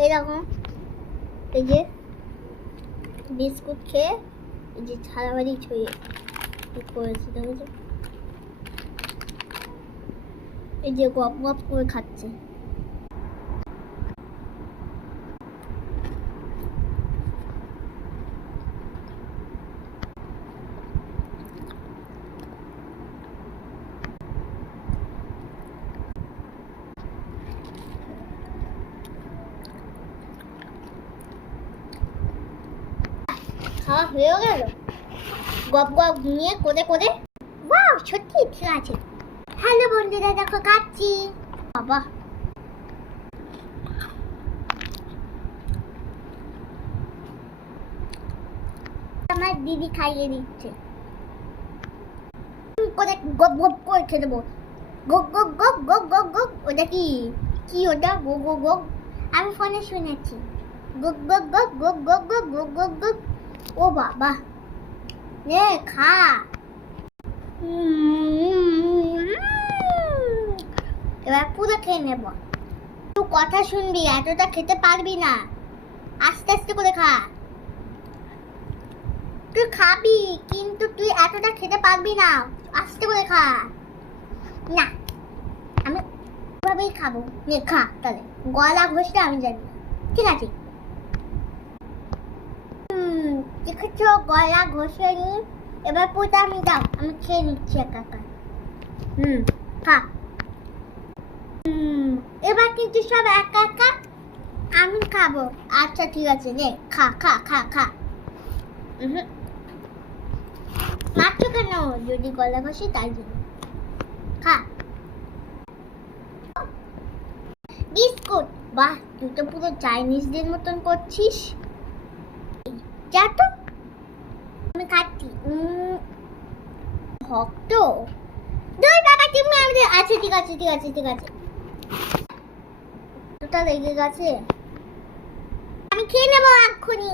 এরকম এই যে বিস্কুট খেয়ে এই যে ছাড়াবাড়ি ছুঁয়ে করেছে, দেখেছো? এই যে গপ গপ করে খাচ্ছে। খাওয়া হয়ে গেল, গপ গপ নিয়ে করে করে। ওয়াও, সত্যি ঠিক আছে। হ্যালো বন্ধুরা, দেখো খাচ্ছি। বাবা, আমার দিদি খাইয়ে দিচ্ছে করে, গপ গপ করে খেয়ে দেবো। গপ গপ গপ গপ গপ গপ। ওটা কি কি ওটা? গপ গপ গপ। আমি ফোনে শুনেছি গপ গপ গপ গপ গপ গপ গপ গপ গপ। ও বাবা, নে খা। এবার পুরো খেয়ে নেব। তুই কথা শুনবি, এতটা খেতে পারবি না, আস্তে আস্তে করে খা। তুই খাবি কিন্তু তুই এতটা খেতে পারবি না, আস্তে করে খা। না, আমি ভাবেই খাবো। নে খা তাহলে। গলা ঘষতে আমি জানি না, ঠিক আছে? দেখেছো, গলা ঘষে নি। এবার পুরোটা আমি দাও, আমি খেয়ে নিচ্ছি একা একা। খা। এবার কিন্তু সব একা একা আমি খাবো। আচ্ছা ঠিক আছে, নে খা খা খা খা। মাত্র কেন? যদি গলা ঘষি তাই জন্য। খা বিস্কুট। বাহ, তুই তো পুরো চাইনিজদের মতন করছিস। যা তো, আমি খাচ্ছি। ভক্ত দুই বাবা, তুমি আমাদের। আচ্ছা ঠিক আছে ঠিক আছে ঠিক আছে। তোটা লেগে গেছে, আমি খেয়ে নেবো এক্ষুনি।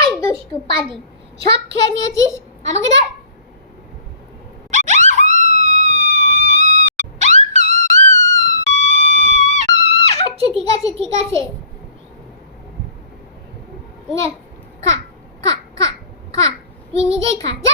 এই দুষ্টু পাজি, সব খেয়ে নিয়েছিস, আমাকে দে। আচ্ছা ঠিক আছে ঠিক আছে, নে খা খা খা খা। তুই নিজেই খা, যা।